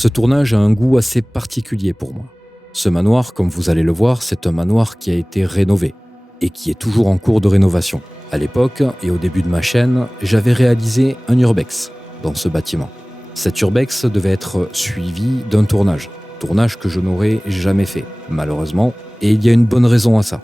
Ce tournage a un goût assez particulier pour moi. Ce manoir, comme vous allez le voir, c'est un manoir qui a été rénové et qui est toujours en cours de rénovation. À l'époque et au début de ma chaîne, j'avais réalisé un urbex dans ce bâtiment. Cet urbex devait être suivi d'un tournage que je n'aurais jamais fait, malheureusement, et il y a une bonne raison à ça.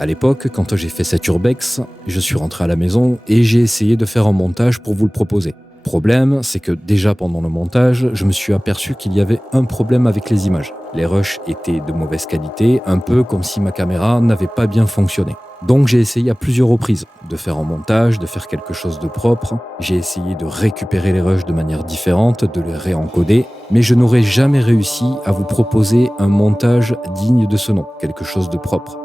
À l'époque, quand j'ai fait cet urbex, je suis rentré à la maison et j'ai essayé de faire un montage pour vous le proposer. Problème, c'est que déjà pendant le montage, je me suis aperçu qu'il y avait un problème avec les images. Les rushs étaient de mauvaise qualité, un peu comme si ma caméra n'avait pas bien fonctionné. Donc j'ai essayé à plusieurs reprises de faire un montage, de faire quelque chose de propre. J'ai essayé de récupérer les rushs de manière différente, de les réencoder, mais je n'aurais jamais réussi à vous proposer un montage digne de ce nom, quelque chose de propre.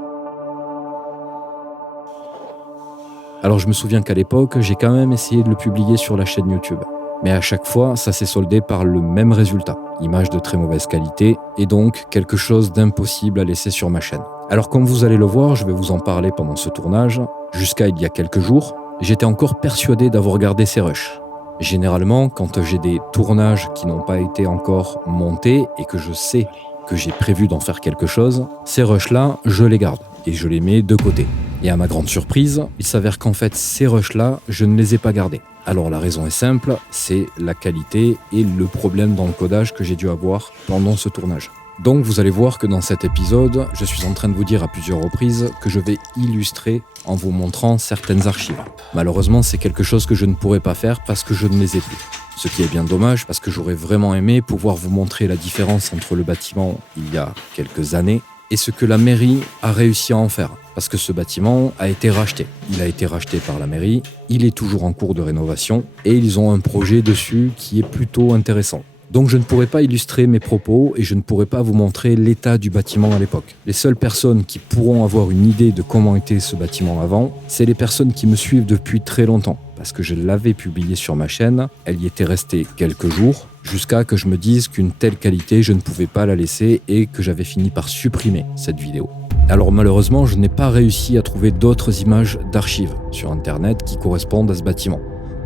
Alors je me souviens qu'à l'époque, j'ai quand même essayé de le publier sur la chaîne YouTube. Mais à chaque fois, ça s'est soldé par le même résultat. Images de très mauvaise qualité et donc quelque chose d'impossible à laisser sur ma chaîne. Alors comme vous allez le voir, je vais vous en parler pendant ce tournage. Jusqu'à il y a quelques jours, j'étais encore persuadé d'avoir gardé ces rushs. Généralement, quand j'ai des tournages qui n'ont pas été encore montés et que je sais que j'ai prévu d'en faire quelque chose, ces rushs-là, je les garde et je les mets de côté. Et à ma grande surprise, il s'avère qu'en fait, ces rushs-là, je ne les ai pas gardés. Alors la raison est simple, c'est la qualité et le problème dans le codage que j'ai dû avoir pendant ce tournage. Donc vous allez voir que dans cet épisode, je suis en train de vous dire à plusieurs reprises que je vais illustrer en vous montrant certaines archives. Malheureusement, c'est quelque chose que je ne pourrai pas faire parce que je ne les ai plus. Ce qui est bien dommage parce que j'aurais vraiment aimé pouvoir vous montrer la différence entre le bâtiment il y a quelques années et ce que la mairie a réussi à en faire. Parce que ce bâtiment a été racheté. Il a été racheté par la mairie, il est toujours en cours de rénovation et ils ont un projet dessus qui est plutôt intéressant. Donc je ne pourrai pas illustrer mes propos et je ne pourrai pas vous montrer l'état du bâtiment à l'époque. Les seules personnes qui pourront avoir une idée de comment était ce bâtiment avant, c'est les personnes qui me suivent depuis très longtemps. Parce que je l'avais publié sur ma chaîne, elle y était restée quelques jours, jusqu'à que je me dise qu'une telle qualité, je ne pouvais pas la laisser et que j'avais fini par supprimer cette vidéo. Alors malheureusement, je n'ai pas réussi à trouver d'autres images d'archives sur internet qui correspondent à ce bâtiment.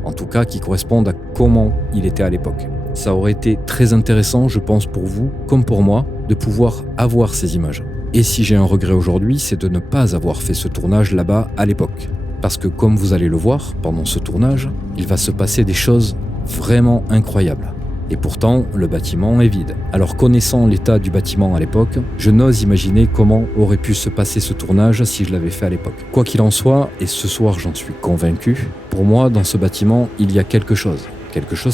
En tout cas, qui correspondent à comment il était à l'époque. Ça aurait été très intéressant, je pense pour vous, comme pour moi, de pouvoir avoir ces images. Et si j'ai un regret aujourd'hui, c'est de ne pas avoir fait ce tournage là-bas à l'époque. Parce que comme vous allez le voir, pendant ce tournage, il va se passer des choses vraiment incroyables. Et pourtant, le bâtiment est vide. Alors connaissant l'état du bâtiment à l'époque, je n'ose imaginer comment aurait pu se passer ce tournage si je l'avais fait à l'époque. Quoi qu'il en soit, et ce soir j'en suis convaincu, pour moi dans ce bâtiment il y a quelque chose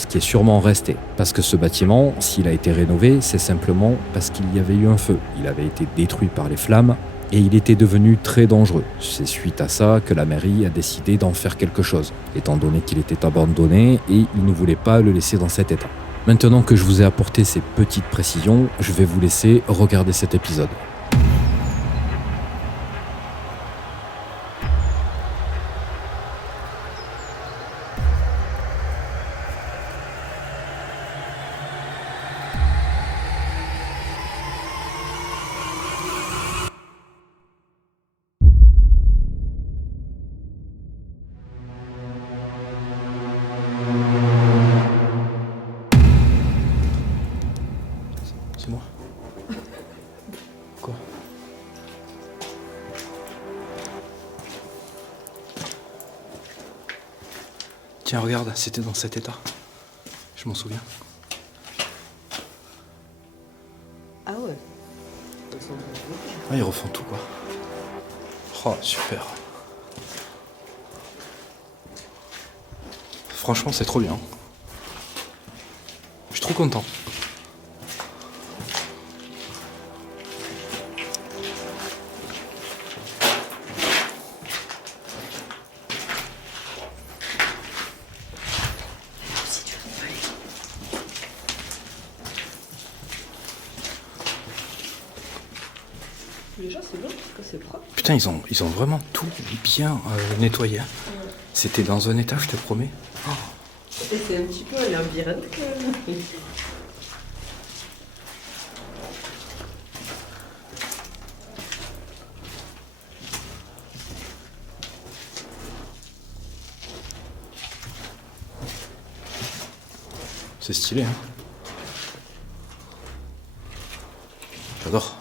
qui est sûrement resté. Parce que ce bâtiment, s'il a été rénové, c'est simplement parce qu'il y avait eu un feu. Il avait été détruit par les flammes et il était devenu très dangereux. C'est suite à ça que la mairie a décidé d'en faire quelque chose, étant donné qu'il était abandonné et ils ne voulaient pas le laisser dans cet état. Maintenant que je vous ai apporté ces petites précisions, je vais vous laisser regarder cet épisode. C'est moi. Quoi? Tiens, regarde, c'était dans cet état. Je m'en souviens. Ah ouais. Ah, ils refont tout, quoi. Oh, super. Franchement, c'est trop bien. Je suis trop content. Déjà, c'est bien parce que c'est propre. Putain, ils ont vraiment tout bien nettoyé. Ouais. C'était dans un état, je te promets. Oh. Et c'est un petit peu un labyrinthe quand même. C'est stylé, hein. j'adore.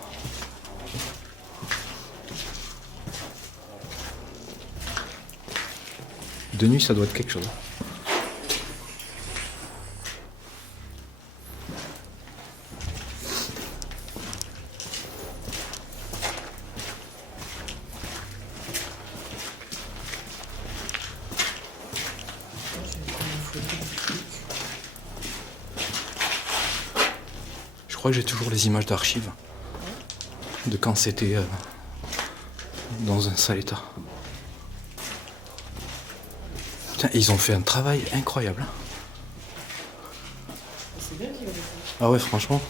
De nuit, ça doit être quelque chose. Je crois que j'ai toujours les images d'archives de quand c'était dans un sale état. Putain, ils ont fait un travail incroyable. C'est bien qu'il y ait ça. Ah ouais, franchement.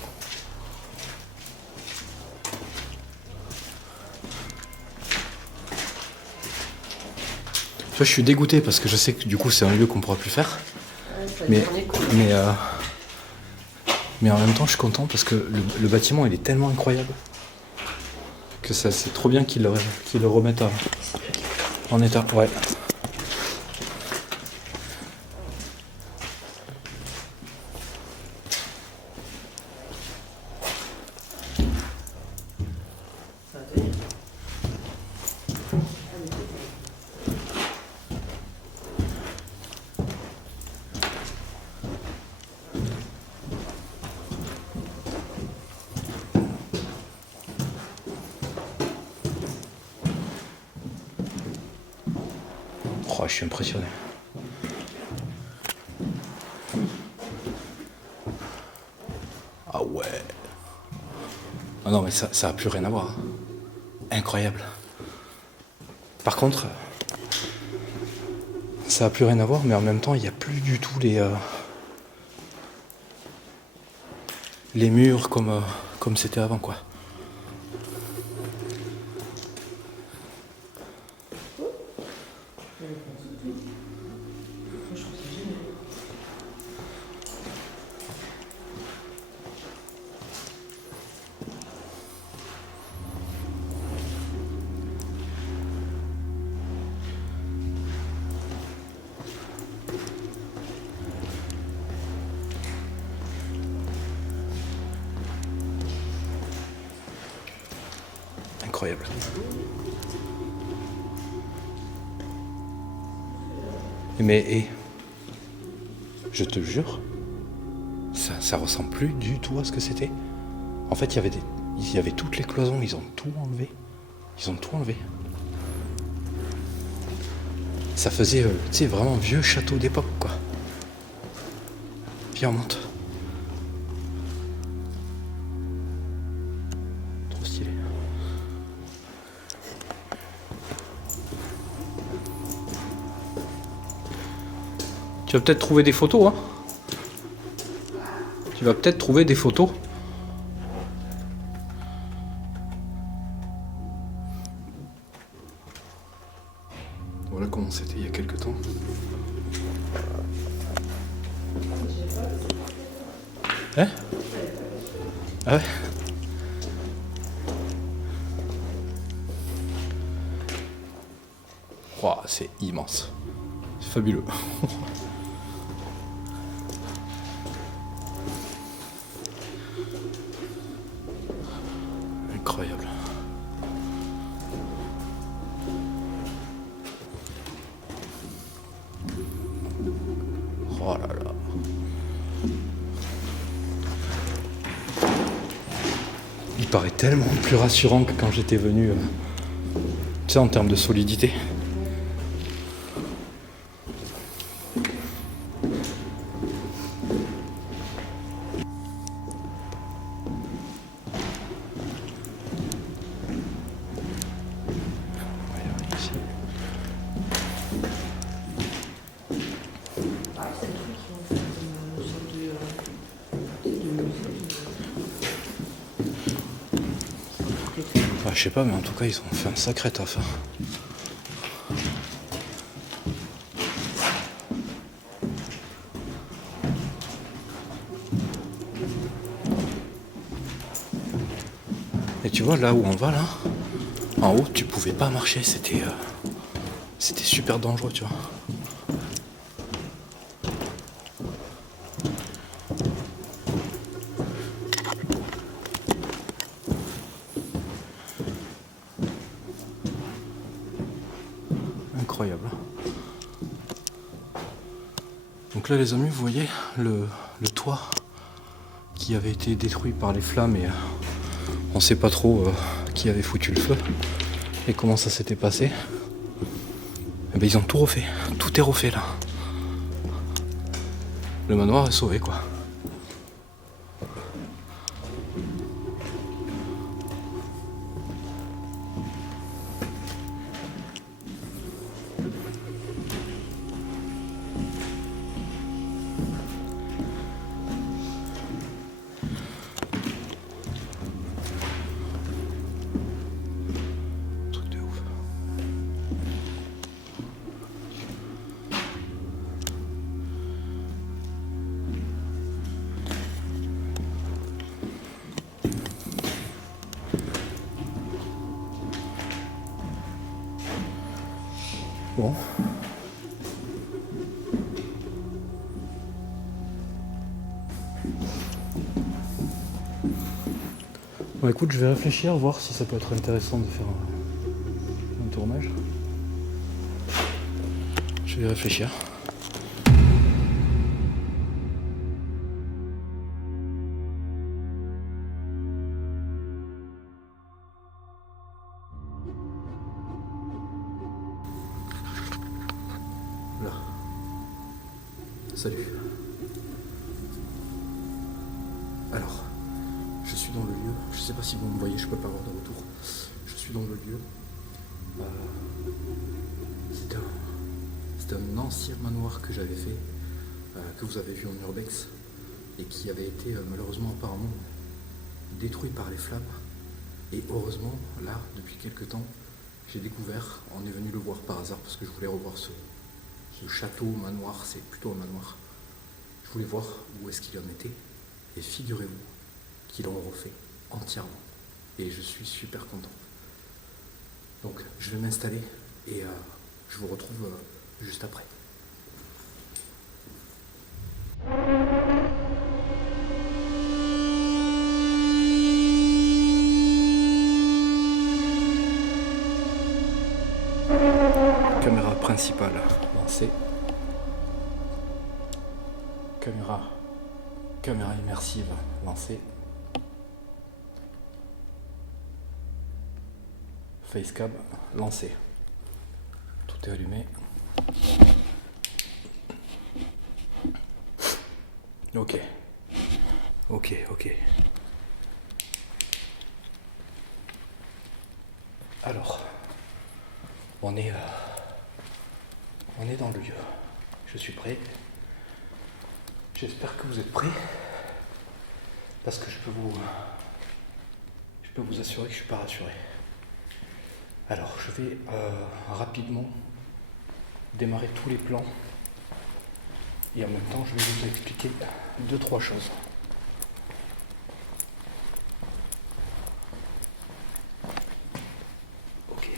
Tu vois, je suis dégoûté parce que je sais que du coup c'est un lieu qu'on pourra plus faire. Ouais, ça Mais, tournait, quoi. mais en même temps, je suis content parce que le bâtiment il est tellement incroyable que ça c'est trop bien qu'ils le remettent en état. Ouais. Ça va tenir. Oh, je suis impressionné. Ah ouais. Ah non mais ça a plus rien à voir. Hein. Incroyable. Par contre, ça a plus rien à voir, mais en même temps, il n'y a plus du tout les murs comme c'était avant, quoi. Incroyable. Mais je te jure, ça ressemble plus du tout à ce que c'était. En fait, il y avait toutes les cloisons, ils ont tout enlevé. Ils ont tout enlevé. Ça faisait, tu sais, vraiment vieux château d'époque, quoi. Viens, on monte. Trop stylé. Tu vas peut-être trouver des photos, hein. Tu vas peut-être trouver des photos. Voilà comment c'était il y a quelques temps. Hein? Ah ouais? Wow, c'est immense. C'est fabuleux. Incroyable. Oh là là. Il paraît tellement plus rassurant que quand j'étais venu, tu sais, en termes de solidité. Bah, je sais pas, mais en tout cas, ils ont fait un sacré taf. Et tu vois, là où on va, là, en haut, tu pouvais pas marcher, c'était super dangereux, tu vois. incroyable. Donc là les amis, vous voyez le toit qui avait été détruit par les flammes et on sait pas trop qui avait foutu le feu et comment ça s'était passé. Et ben ils ont tout refait, tout est refait là. Le manoir est sauvé quoi. Truc de ouf. Bon. Bon écoute, je vais réfléchir, voir si ça peut être intéressant de faire un tournage. Je vais réfléchir. Là. Salut. Alors, je suis dans le lieu. Je sais pas si vous me voyez, je peux pas avoir de retour. Je suis dans le lieu. C'est un ancien manoir que j'avais fait, que vous avez vu en urbex, et qui avait été malheureusement apparemment détruit par les flammes. Et heureusement, là, depuis quelques temps, j'ai découvert, on est venu le voir par hasard parce que je voulais revoir ce château, manoir, c'est plutôt un manoir. Je voulais voir où est-ce qu'il en était. Et figurez-vous qu'ils l'ont refait entièrement. Et je suis super content. Donc je vais m'installer et je vous retrouve juste après. Caméra principale lancée. Caméra immersive lancée. Facecam lancé. Tout est allumé. Ok. Alors, on est dans le lieu. Je suis prêt. J'espère que vous êtes prêts. Parce que je peux vous assurer que je suis pas rassuré. Alors, je vais rapidement démarrer tous les plans. Et en même temps, je vais vous expliquer 2-3 choses. Ok,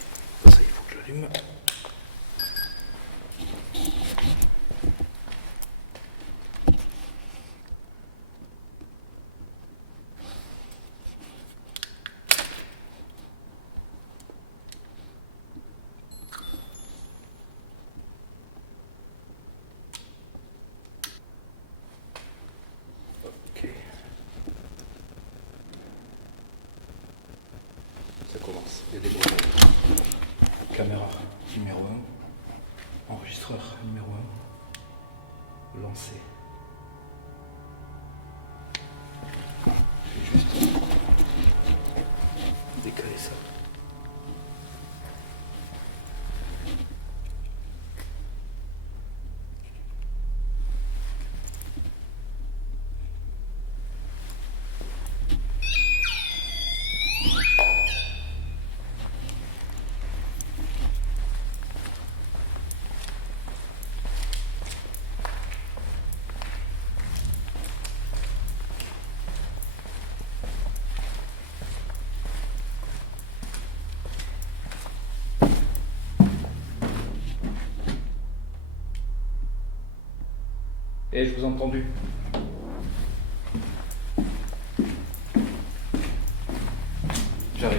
ça il faut que je l'allume. Ok. Ça commence, il y a des bruits. Caméra numéro 1, enregistreur numéro 1, lancé. Je vais juste décaler ça. Et je vous ai entendu. J'arrive.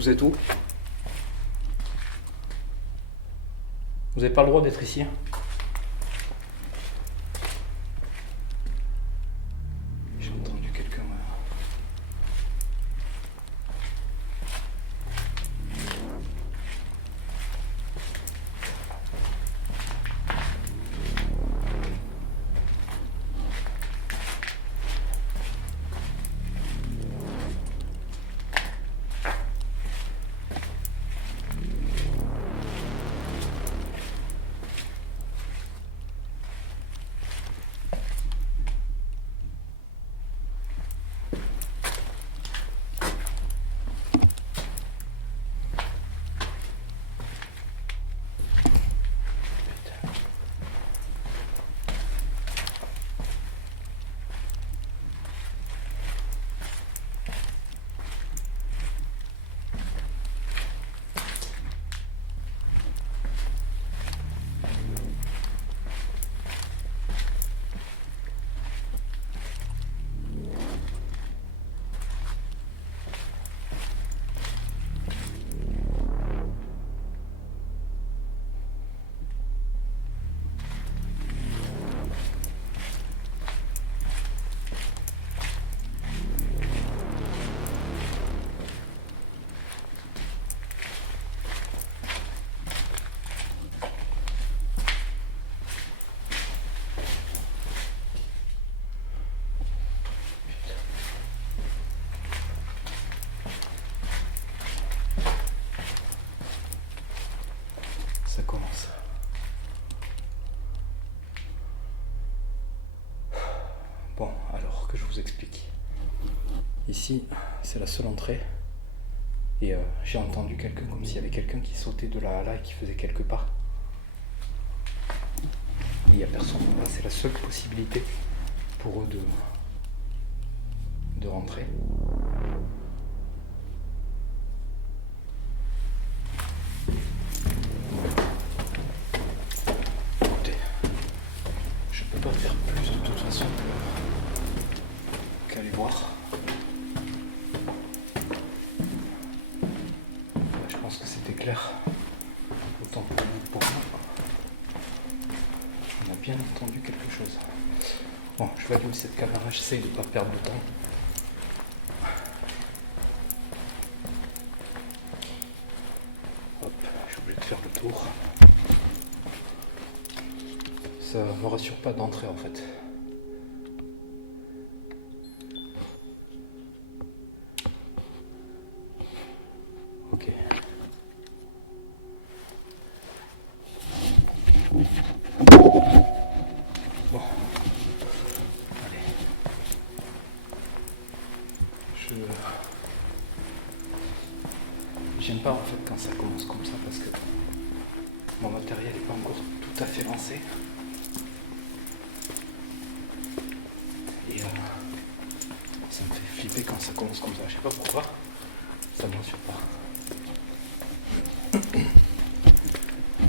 Vous êtes où? Vous n'avez pas le droit d'être ici. J'ai entendu quelqu'un. Ça commence. Bon, alors que je vous explique. Ici, c'est la seule entrée. Et j'ai entendu quelqu'un, comme s'il y avait quelqu'un qui sautait de là à là et qui faisait quelques pas. Et il n'y a personne là, c'est la seule possibilité pour eux de rentrer. Écoutez, je peux pas faire plus de toute façon qu'aller voir. Je pense que c'était clair, autant pour vous que pour moi. On a bien entendu quelque chose. Bon, je vais allumer cette caméra, j'essaye de ne pas perdre de temps. Hop, je suis obligé de faire le tour. Ça me rassure pas d'entrer en fait. Ok. Bon. Allez. J'aime pas en fait quand ça commence comme ça parce que mon matériel n'est pas encore tout à fait lancé. Et ça me fait flipper quand ça commence comme ça. Je sais pas pourquoi. Ça me rassure pas.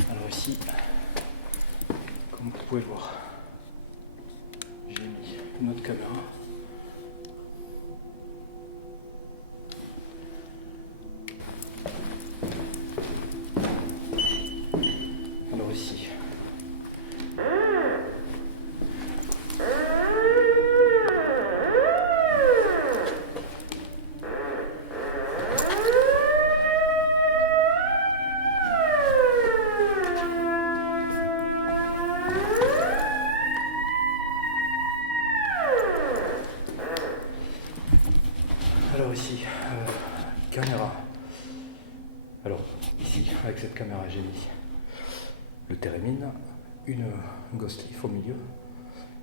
Alors ici, comme vous pouvez le voir, j'ai mis une autre caméra. Alors ici, caméra. Alors ici, avec cette caméra, j'ai mis le térémine, une ghost leaf au milieu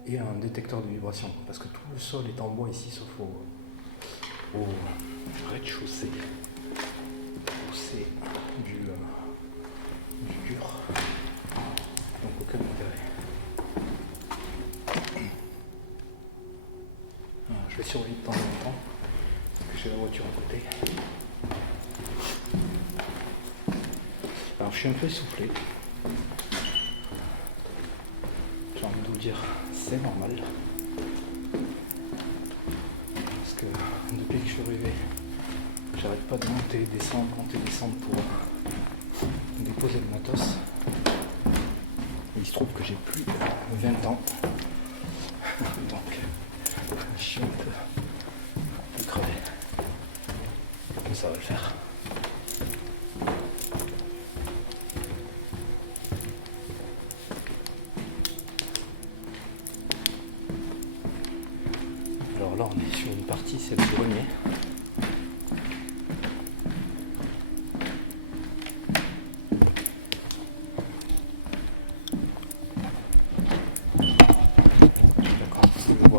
et un détecteur de vibration parce que tout le sol est en bois ici sauf au rez-de-chaussée où c'est du dur, donc aucun intérêt. Alors, je vais surveiller de temps en temps parce que j'ai la voiture à côté. Alors je suis un peu essoufflé. J'ai envie de vous dire, c'est normal. Parce que depuis que je suis arrivé J'arrête pas de monter, descendre pour déposer le matos. Et il se trouve que j'ai plus 20 ans. Donc je suis un peu crevé. Mais ça va le faire. Alors là on est sur une partie, c'est le grenier.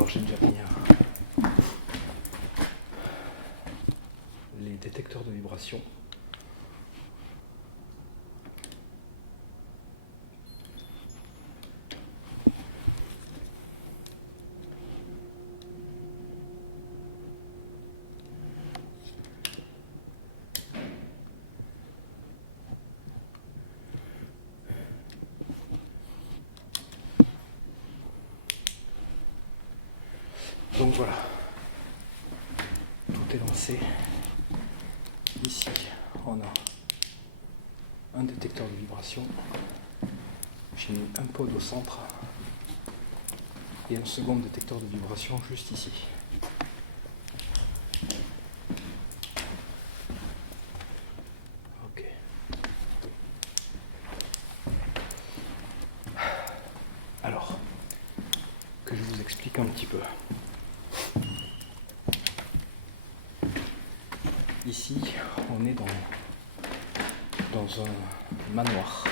J'ai déjà mis les détecteurs de vibration. Donc voilà, tout est lancé. Ici, on a un détecteur de vibration. J'ai mis un pod au centre et un second détecteur de vibration juste ici. Ok. Alors, que je vous explique un petit peu. Ici, on est dans un manoir.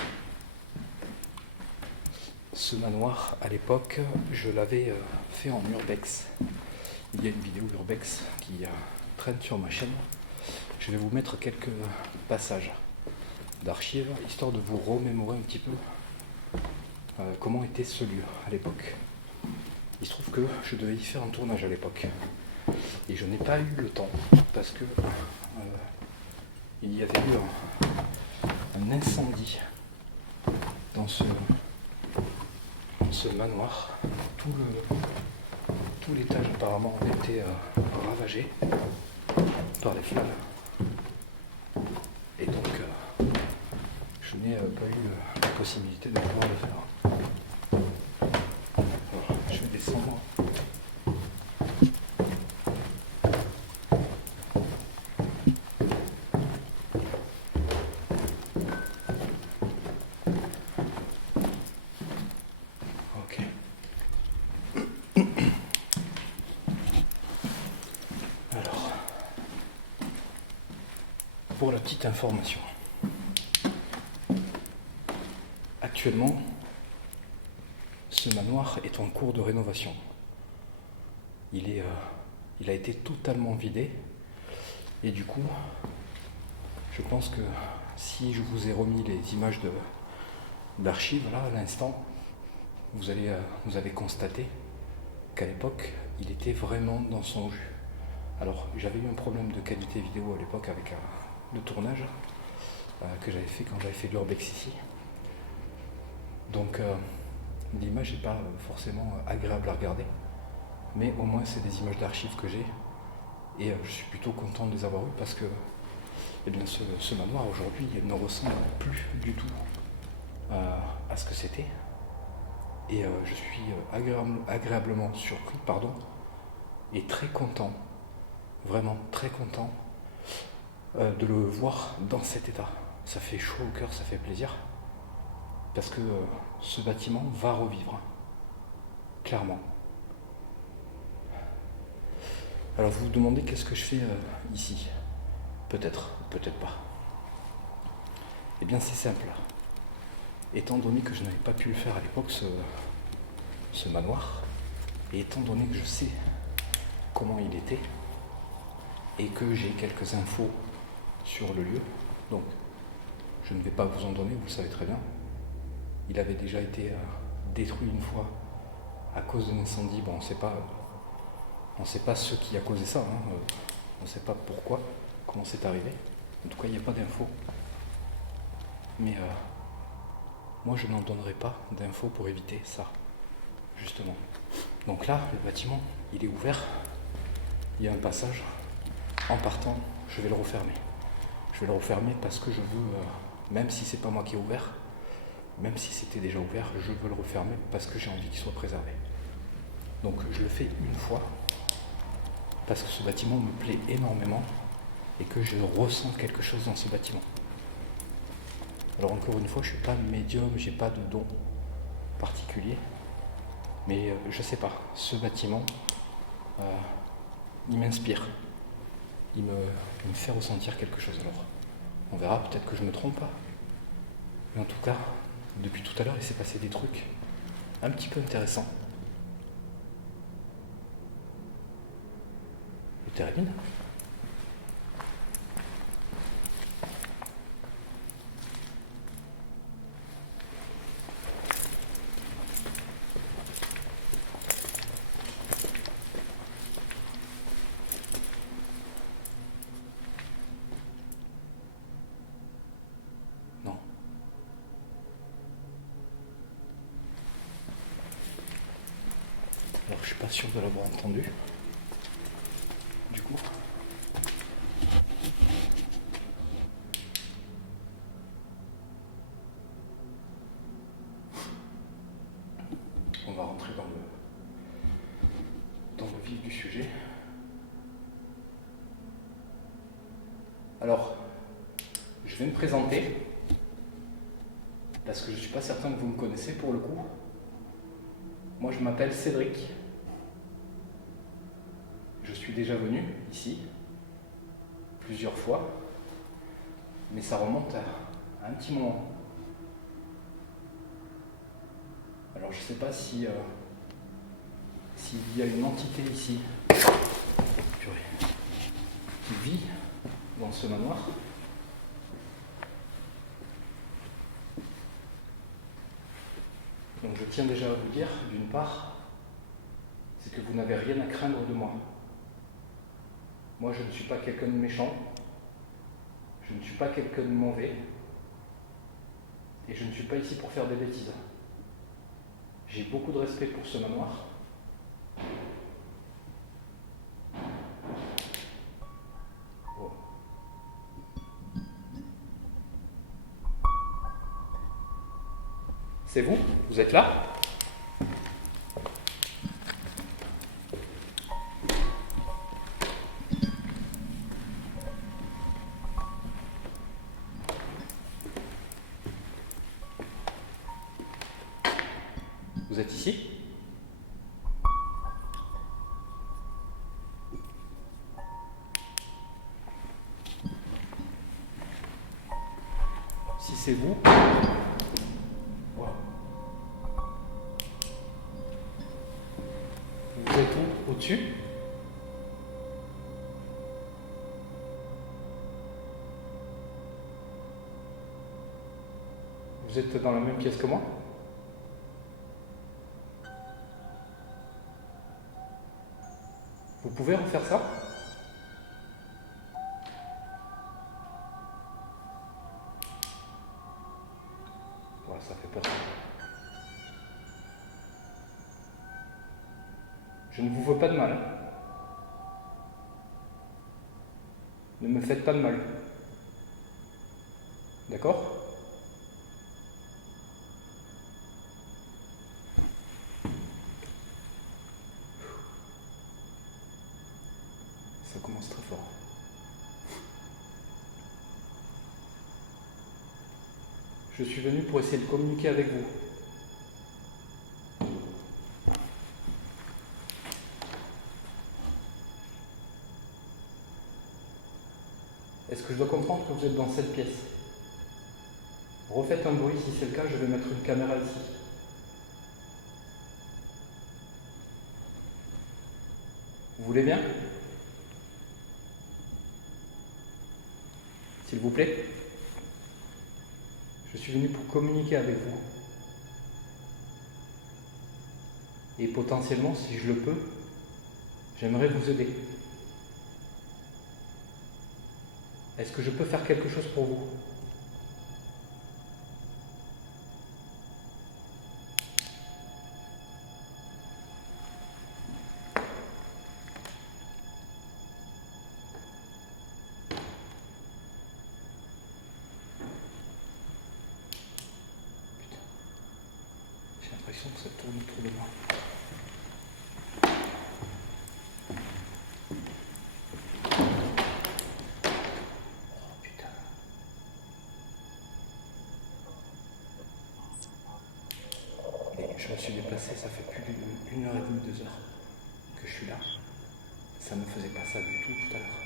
Ce manoir, à l'époque, je l'avais fait en urbex. Il y a une vidéo urbex qui traîne sur ma chaîne. Je vais vous mettre quelques passages d'archives, histoire de vous remémorer un petit peu comment était ce lieu à l'époque. Il se trouve que je devais y faire un tournage à l'époque. Et je n'ai pas eu le temps, parce que il y avait eu un incendie dans ce manoir. Tout l'étage apparemment a été ravagé par les flammes. Et donc je n'ai pas eu la possibilité de pouvoir le faire. Alors, je vais descendre. Pour la petite information, actuellement, ce manoir est en cours de rénovation. Il a été totalement vidé et du coup, je pense que si je vous ai remis les images d'archives là à l'instant, vous avez constaté qu'à l'époque, il était vraiment dans son jus. Alors, j'avais eu un problème de qualité vidéo à l'époque avec le tournage que j'avais fait quand j'avais fait l'urbex ici. Donc l'image n'est pas forcément agréable à regarder, mais au moins c'est des images d'archives que j'ai et je suis plutôt content de les avoir eues parce que eh bien, ce manoir aujourd'hui il ne ressemble plus du tout à ce que c'était et je suis agréablement surpris et très content, vraiment très content de le voir dans cet état. Ça fait chaud au cœur, ça fait plaisir, parce que ce bâtiment va revivre, clairement. Alors vous vous demandez qu'est-ce que je fais ici? Peut-être, peut-être pas. Eh bien c'est simple. Étant donné que je n'avais pas pu le faire à l'époque, ce manoir, et étant donné que je sais comment il était, et que j'ai quelques infos sur le lieu, donc je ne vais pas vous en donner, vous le savez très bien. Il avait déjà été détruit une fois à cause d'un incendie. Bon, on ne sait pas ce qui a causé ça, hein. On ne sait pas pourquoi, comment c'est arrivé. En tout cas, il n'y a pas d'infos. Mais moi, je n'en donnerai pas d'infos pour éviter ça, justement. Donc là, le bâtiment, il est ouvert. Il y a un passage en partant je vais le refermer. Je vais le refermer parce que je veux, même si c'est pas moi qui ai ouvert, même si c'était déjà ouvert, je veux le refermer parce que j'ai envie qu'il soit préservé. Donc je le fais une fois, parce que ce bâtiment me plaît énormément et que je ressens quelque chose dans ce bâtiment. Alors encore une fois, je ne suis pas médium, j'ai pas de don particulier, mais je sais pas, ce bâtiment, il m'inspire, il me fait ressentir quelque chose. Alors, on verra, peut-être que je me trompe pas, mais en tout cas, depuis tout à l'heure, il s'est passé des trucs un petit peu intéressants. Je termine. Non. Alors, je suis pas sûr de l'avoir entendu. Du coup. On va rentrer dans le vif du sujet. Alors, je vais me présenter, parce que je ne suis pas certain que vous me connaissez pour le coup. Moi, je m'appelle Cédric. Je suis déjà venu ici, plusieurs fois, mais ça remonte à un petit moment. Alors, je ne sais pas s'il y a une entité ici qui vit dans ce manoir. Donc je tiens déjà à vous dire, d'une part, c'est que vous n'avez rien à craindre de moi. Moi, je ne suis pas quelqu'un de méchant, je ne suis pas quelqu'un de mauvais, et je ne suis pas ici pour faire des bêtises. J'ai beaucoup de respect pour ce manoir. Oh. C'est vous? Vous êtes là? Vous êtes ici? Si c'est vous, vous êtes où? Au-dessus? Vous êtes dans la même pièce que moi? Vous pouvez refaire ça? Ouais, ça fait peur. Je ne vous veux pas de mal. Ne me faites pas de mal. D'accord? Ça commence très fort. Je suis venu pour essayer de communiquer avec vous. Est-ce que je dois comprendre que vous êtes dans cette pièce? Refaites un bruit, si c'est le cas, je vais mettre une caméra ici. Vous voulez bien? S'il vous plaît? Je suis venu pour communiquer avec vous. Et potentiellement, si je le peux, j'aimerais vous aider. Est-ce que je peux faire quelque chose pour vous? J'ai l'impression que ça tourne autour de moi. Oh putain. Et je me suis déplacé, ça fait plus d'une heure et demie, 2 heures que je suis là. Ça ne me faisait pas ça du tout à l'heure.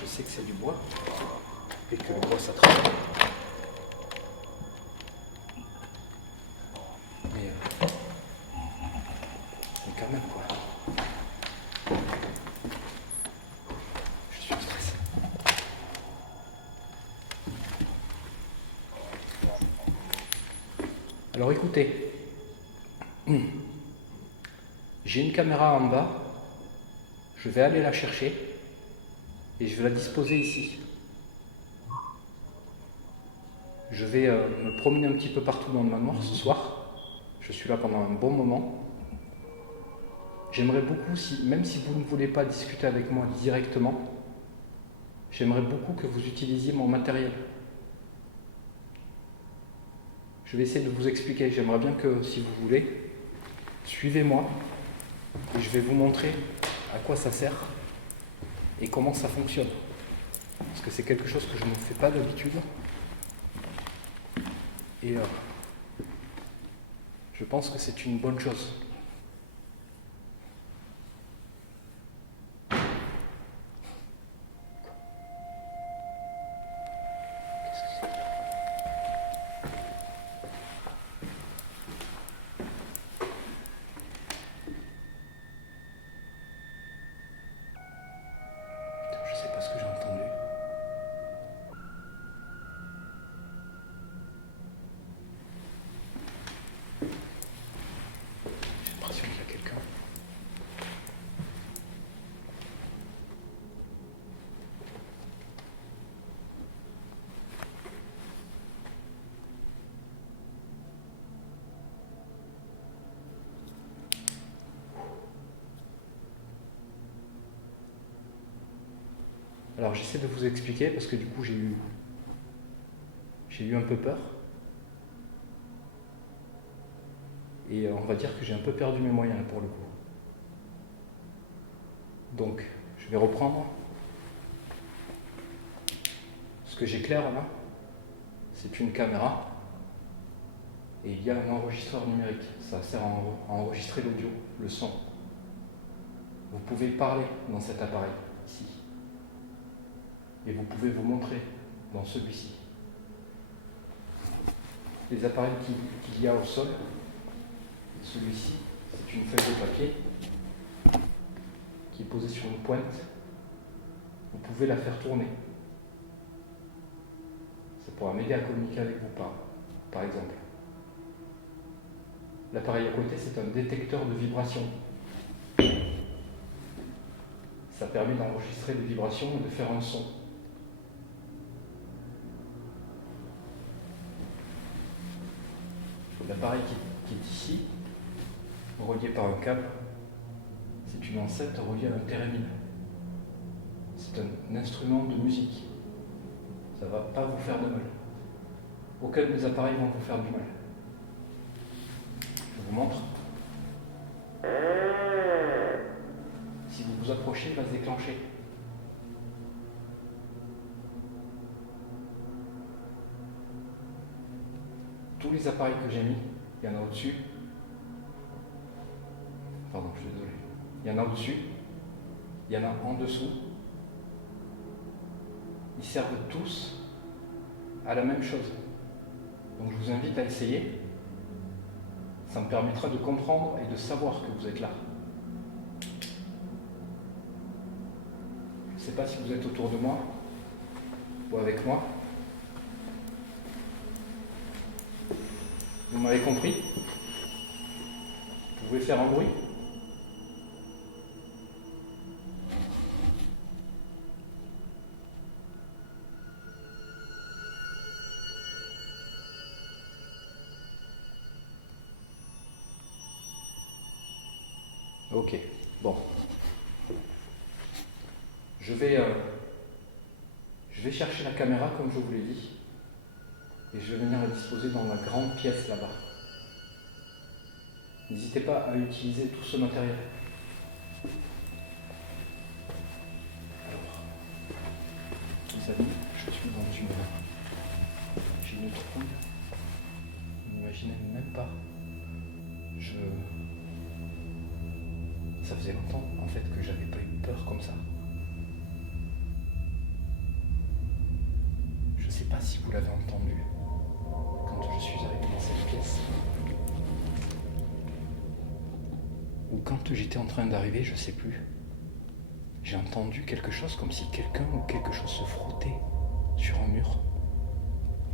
Je sais que c'est du bois et que le bois ça travaille. Mais quand même quoi. Je suis stressé. Alors écoutez, j'ai une caméra en bas, je vais aller la chercher et je vais la disposer ici. Je vais me promener un petit peu partout dans le manoir ce soir. Je suis là pendant un bon moment. J'aimerais beaucoup, même si vous ne voulez pas discuter avec moi directement, j'aimerais beaucoup que vous utilisiez mon matériel. Je vais essayer de vous expliquer. J'aimerais bien que, si vous voulez, suivez-moi et je vais vous montrer à quoi ça sert et comment ça fonctionne. Parce que c'est quelque chose que je ne fais pas d'habitude. Et je pense que c'est une bonne chose. Je sais pas ce que j'ai entendu. J'ai l'impression qu'il y a quelqu'un. Alors j'essaie de vous expliquer parce que du coup j'ai eu un peu peur. Et on va dire que j'ai un peu perdu mes moyens pour le coup. Donc je vais reprendre. Ce que j'éclaire là, c'est une caméra. Et il y a un enregistreur numérique. Ça sert à enregistrer l'audio, le son. Vous pouvez parler dans cet appareil, ici. Et vous pouvez vous montrer dans celui-ci. Les appareils qu'il y a au sol, celui-ci, c'est une feuille de papier qui est posée sur une pointe. Vous pouvez la faire tourner. Ça pourra m'aider à communiquer avec vous, par exemple. L'appareil à côté, c'est un détecteur de vibrations. Ça permet d'enregistrer des vibrations et de faire un son. L'appareil qui est ici, relié par un câble, c'est une enceinte reliée à un térémine. C'est un instrument de musique. Ça ne va pas vous faire de mal. Aucun des appareils vont vous faire du mal. Je vous montre. Si vous vous approchez, il va se déclencher. Tous les appareils que j'ai mis, il y en a au-dessus. Pardon, je suis désolé. Il y en a au-dessus, il y en a en dessous. Ils servent tous à la même chose. Donc je vous invite à essayer. Ça me permettra de comprendre et de savoir que vous êtes là. Je ne sais pas si vous êtes autour de moi ou avec moi. Vous m'avez compris? Vous pouvez faire un bruit? Ok, bon. Je vais Je vais chercher la caméra comme je vous l'ai dit et je vais venir la disposer dans la grande pièce là-bas. N'hésitez pas à utiliser tout ce matériel. Alors, les amis, je suis dans une... J'ai une trouille. Vous n'imaginez même pas. Ça faisait longtemps en fait que j'avais pas eu peur comme ça. Je sais pas si vous l'avez entendu quand je suis arrivé dans cette pièce. Ou quand j'étais en train d'arriver, je sais plus. J'ai entendu quelque chose comme si quelqu'un ou quelque chose se frottait sur un mur.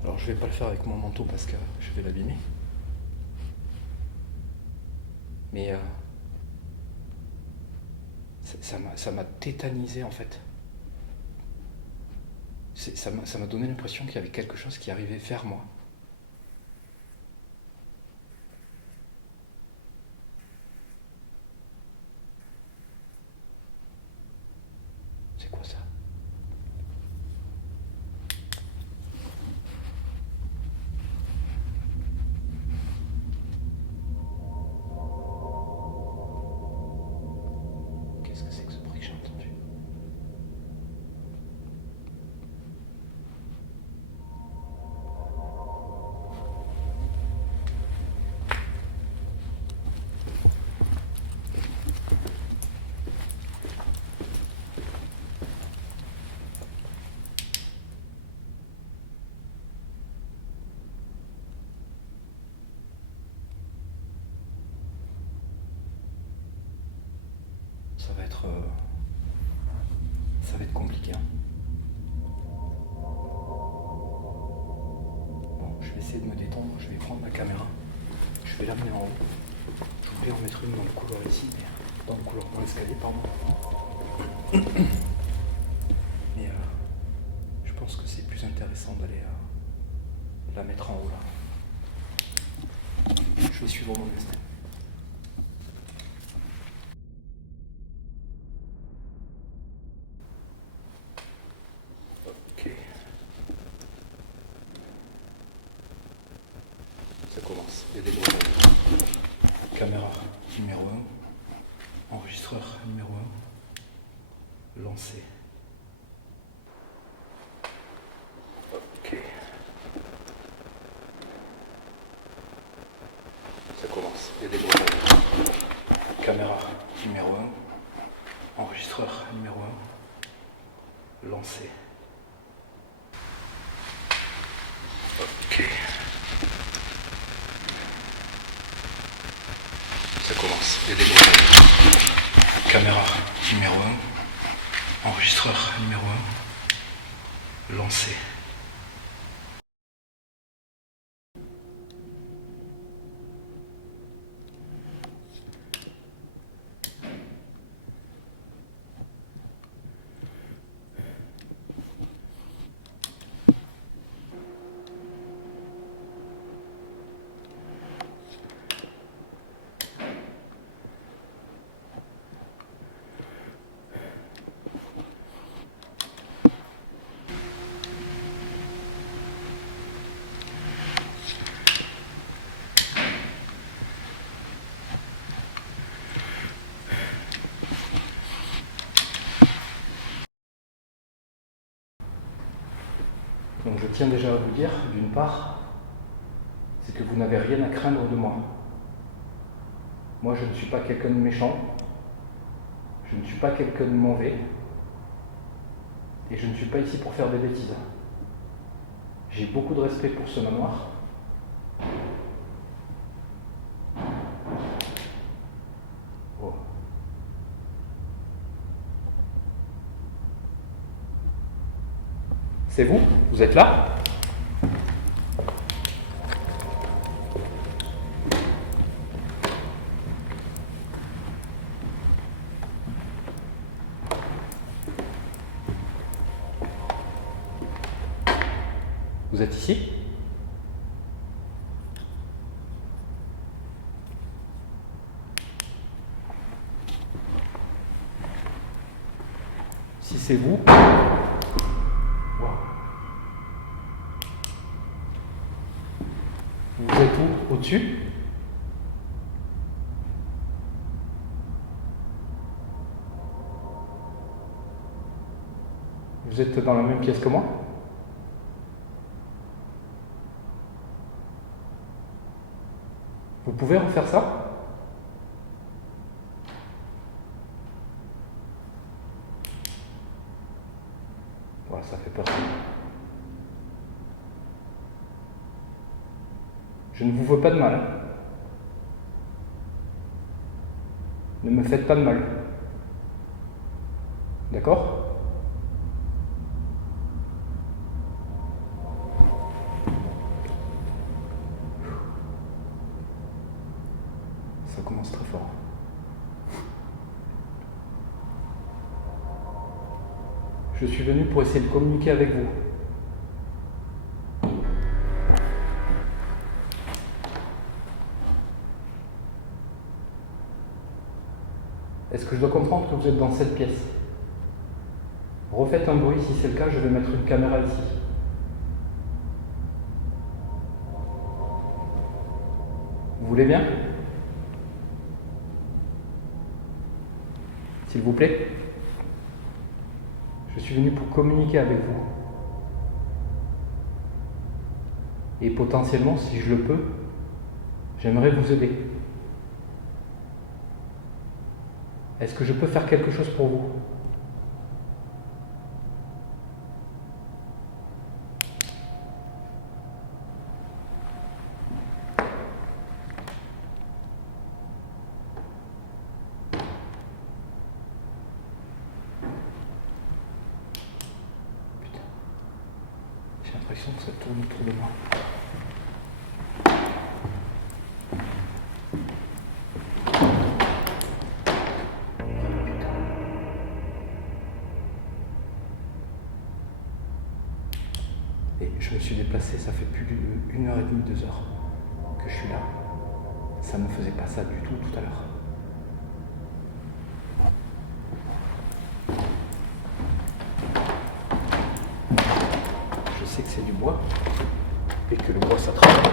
Alors je vais pas le faire avec mon manteau parce que je vais l'abîmer. Mais ça m'a tétanisé en fait. Ça m'a donné l'impression qu'il y avait quelque chose qui arrivait vers moi. C'est quoi ça ? Qu'est-ce que c'est que ce bruit que j'ai entendu ? Ça va être compliqué. Hein. Bon, je vais essayer de me détendre, je vais prendre ma caméra, je vais l'amener en haut. Je voulais en mettre une dans le couloir ici, mais dans l'escalier, pardon. Mais je pense que c'est plus intéressant d'aller la mettre en haut là. Je vais suivre mon destin. Ça commence, il y a des bruits. Caméra numéro 1, enregistreur numéro 1, lancé. Ok. Ça commence, il y a des bruits. Caméra numéro 1, enregistreur numéro 1, lancé. Ok. Ça commence, il y a des bruits. Caméra numéro 1, enregistreur numéro 1, lancé. Donc je tiens déjà à vous dire, d'une part, c'est que vous n'avez rien à craindre de moi. Moi, je ne suis pas quelqu'un de méchant, je ne suis pas quelqu'un de mauvais, et je ne suis pas ici pour faire des bêtises. J'ai beaucoup de respect pour ce manoir. Oh. C'est vous ? Vous êtes là ? Vous êtes ici ? Si c'est vous, wow. Au-dessus? Vous êtes dans la même pièce que moi? Vous pouvez refaire ça? Voilà, ça fait peur. Je ne vous veux pas de mal. Ne me faites pas de mal. D'accord? Ça commence très fort. Je suis venu pour essayer de communiquer avec vous. Est-ce que je dois comprendre que vous êtes dans cette pièce? Refaites un bruit, si c'est le cas, je vais mettre une caméra ici. Vous voulez bien? S'il vous plaît? Je suis venu pour communiquer avec vous. Et potentiellement, si je le peux, j'aimerais vous aider. Est-ce que je peux faire quelque chose pour vous? Putain. J'ai l'impression que ça tourne autour de moi. Et je me suis déplacé, ça fait plus d'1 heure et demie, 2 heures que je suis là. Ça ne faisait pas ça du tout tout à l'heure. Je sais que c'est du bois et que le bois ça travaille.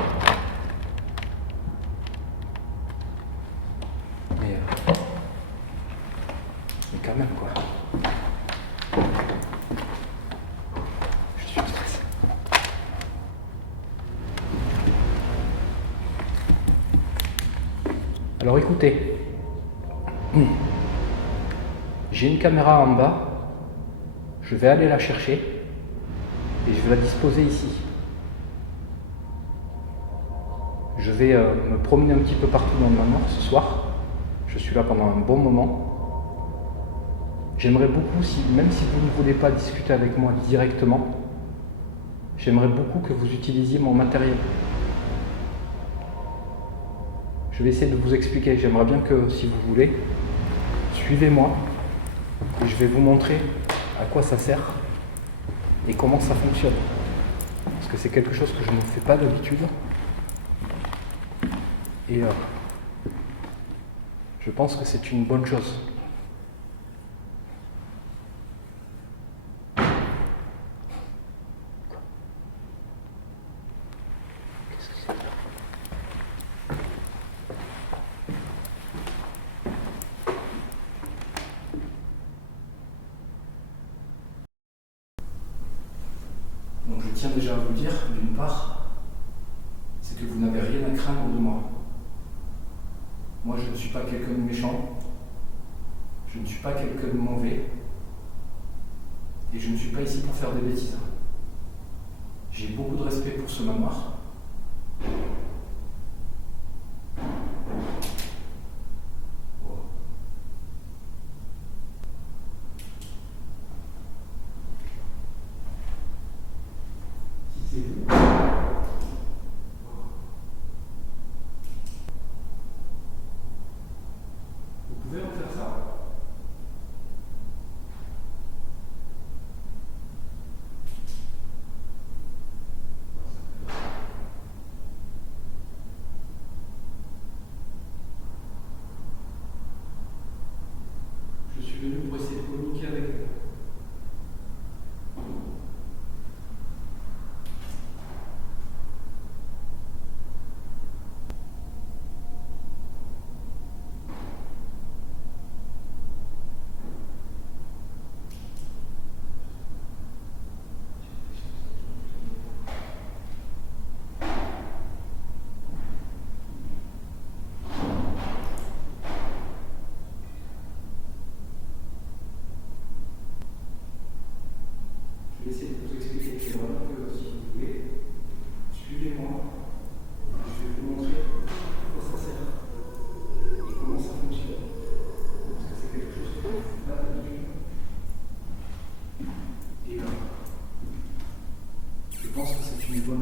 Mais quand même quoi. Je suis stressé. Alors écoutez, j'ai une caméra en bas, je vais aller la chercher et je vais la disposer ici. Je vais me promener un petit peu partout dans le manoir ce soir, je suis là pendant un bon moment. J'aimerais beaucoup, même si vous ne voulez pas discuter avec moi directement, j'aimerais beaucoup que vous utilisiez mon matériel. Je vais essayer de vous expliquer. J'aimerais bien que, si vous voulez, suivez-moi et je vais vous montrer à quoi ça sert et comment ça fonctionne. Parce que c'est quelque chose que je ne fais pas d'habitude. Et je pense que c'est une bonne chose. Qu'est-ce que c'est ? Donc je tiens déjà à vous dire, d'une part, c'est que vous n'avez rien à craindre de moi. Moi, je ne suis pas quelqu'un de méchant, je ne suis pas quelqu'un de mauvais, et je ne suis pas ici pour faire des bêtises. J'ai beaucoup de respect pour ce manoir. Vous pouvez refaire ça?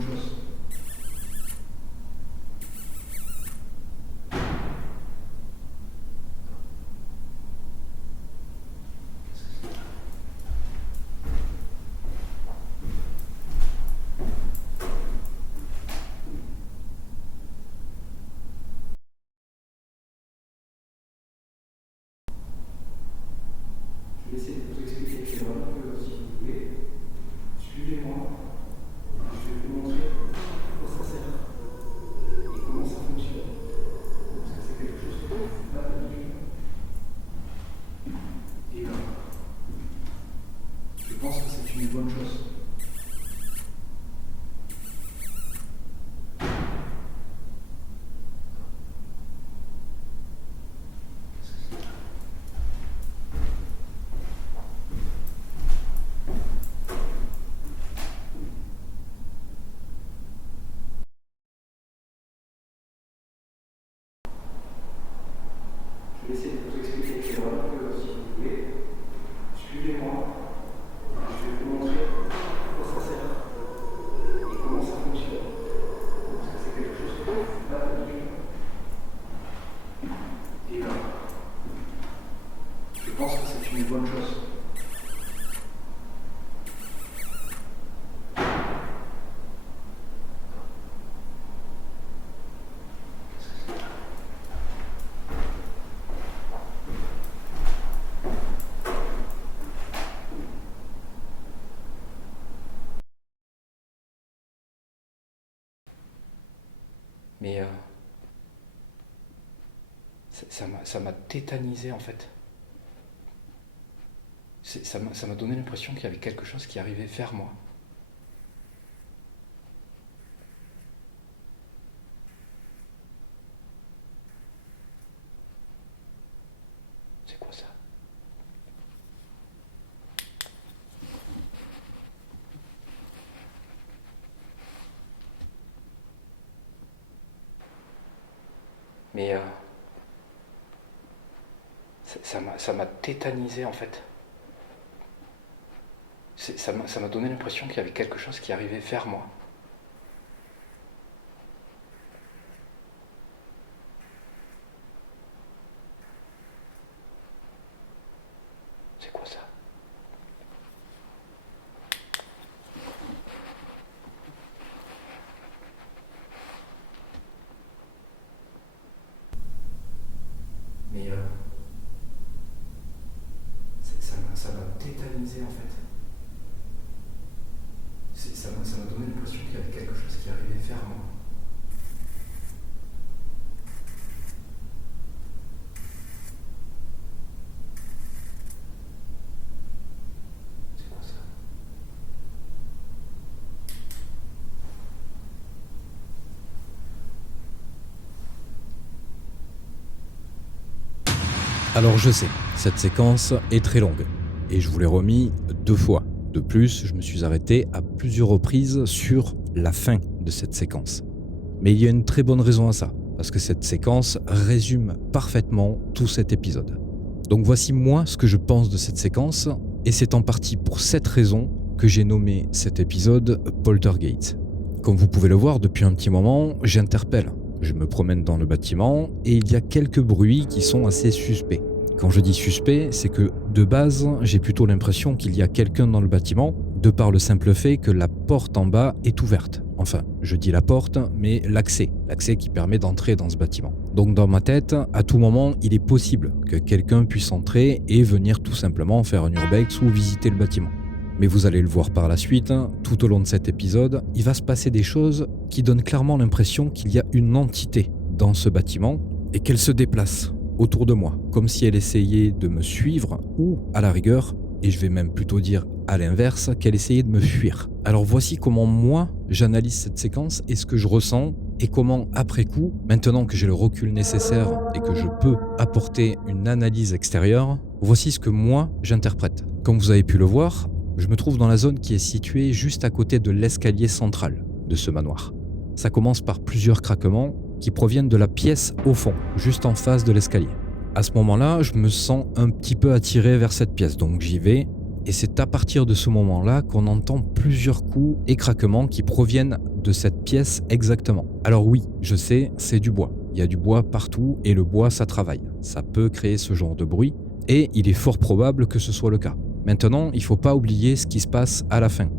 chose. Je vais essayer de vous expliquer quelque chose si vous voulez. Suivez-moi. Je vais vous montrer à quoi ça sert et comment ça fonctionne. Parce que c'est quelque chose que je ne fais pas d'habitude. Et je pense que c'est une bonne chose. Je vais essayer de vous expliquer quelque chose si vous voulez. Suivez-moi. Je vais vous montrer à quoi ça sert et comment ça fonctionne. Parce que c'est quelque chose que je ne fais pas d'habitude. Et je pense que c'est une bonne chose. Mais ça m'a tétanisé en fait. Ça m'a donné l'impression qu'il y avait quelque chose qui arrivait vers moi. C'est quoi ça? Mais ça m'a tétanisé en fait. Ça m'a donné l'impression qu'il y avait quelque chose qui arrivait vers moi. C'est quoi ça? Mais ça m'a tétanisé en fait. Ça m'a donné l'impression qu'il y avait quelque chose qui arrivait vers moi. C'est quoi ça? Alors je sais, cette séquence est très longue, et je vous l'ai remis 2 fois. De plus, je me suis arrêté à plusieurs reprises sur la fin de cette séquence. Mais il y a une très bonne raison à ça, parce que cette séquence résume parfaitement tout cet épisode. Donc voici moi ce que je pense de cette séquence, et c'est en partie pour cette raison que j'ai nommé cet épisode Poltergeist. Comme vous pouvez le voir, depuis un petit moment, j'interpelle. Je me promène dans le bâtiment et il y a quelques bruits qui sont assez suspects. Quand je dis suspect, c'est que de base, j'ai plutôt l'impression qu'il y a quelqu'un dans le bâtiment, de par le simple fait que la porte en bas est ouverte. Enfin, je dis la porte, mais l'accès qui permet d'entrer dans ce bâtiment. Donc dans ma tête, à tout moment, il est possible que quelqu'un puisse entrer et venir tout simplement faire un urbex ou visiter le bâtiment. Mais vous allez le voir par la suite, tout au long de cet épisode, il va se passer des choses qui donnent clairement l'impression qu'il y a une entité dans ce bâtiment et qu'elle se déplace autour de moi, comme si elle essayait de me suivre ou, à la rigueur, et je vais même plutôt dire à l'inverse, qu'elle essayait de me fuir. Alors voici comment moi, j'analyse cette séquence et ce que je ressens et comment, après coup, maintenant que j'ai le recul nécessaire et que je peux apporter une analyse extérieure, voici ce que moi, j'interprète. Comme vous avez pu le voir, je me trouve dans la zone qui est située juste à côté de l'escalier central de ce manoir. Ça commence par plusieurs craquements qui proviennent de la pièce au fond, juste en face de l'escalier. À ce moment-là, je me sens un petit peu attiré vers cette pièce, donc j'y vais. Et c'est à partir de ce moment-là qu'on entend plusieurs coups et craquements qui proviennent de cette pièce exactement. Alors oui, je sais, c'est du bois. Il y a du bois partout et le bois, ça travaille. Ça peut créer ce genre de bruit et il est fort probable que ce soit le cas. Maintenant, il ne faut pas oublier ce qui se passe à la fin.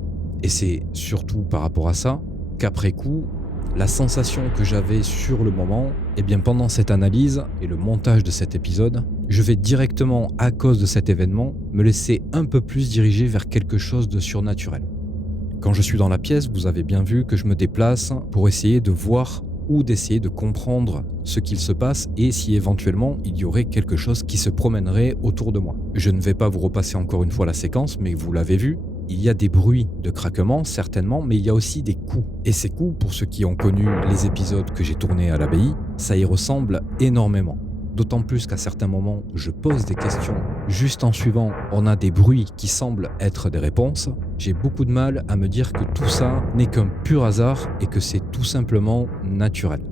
Et c'est surtout par rapport à ça qu'après coup, la sensation que j'avais sur le moment, eh bien pendant cette analyse et le montage de cet épisode, je vais directement, à cause de cet événement, me laisser un peu plus diriger vers quelque chose de surnaturel. Quand je suis dans la pièce, vous avez bien vu que je me déplace pour essayer de voir ou d'essayer de comprendre ce qu'il se passe et si éventuellement il y aurait quelque chose qui se promènerait autour de moi. Je ne vais pas vous repasser encore une fois la séquence, mais vous l'avez vu, il y a des bruits de craquement certainement, mais il y a aussi des coups. Et ces coups, pour ceux qui ont connu les épisodes que j'ai tournés à l'abbaye, ça y ressemble énormément. D'autant plus qu'à certains moments, je pose des questions. Juste en suivant, on a des bruits qui semblent être des réponses. J'ai beaucoup de mal à me dire que tout ça n'est qu'un pur hasard et que c'est tout simplement naturel.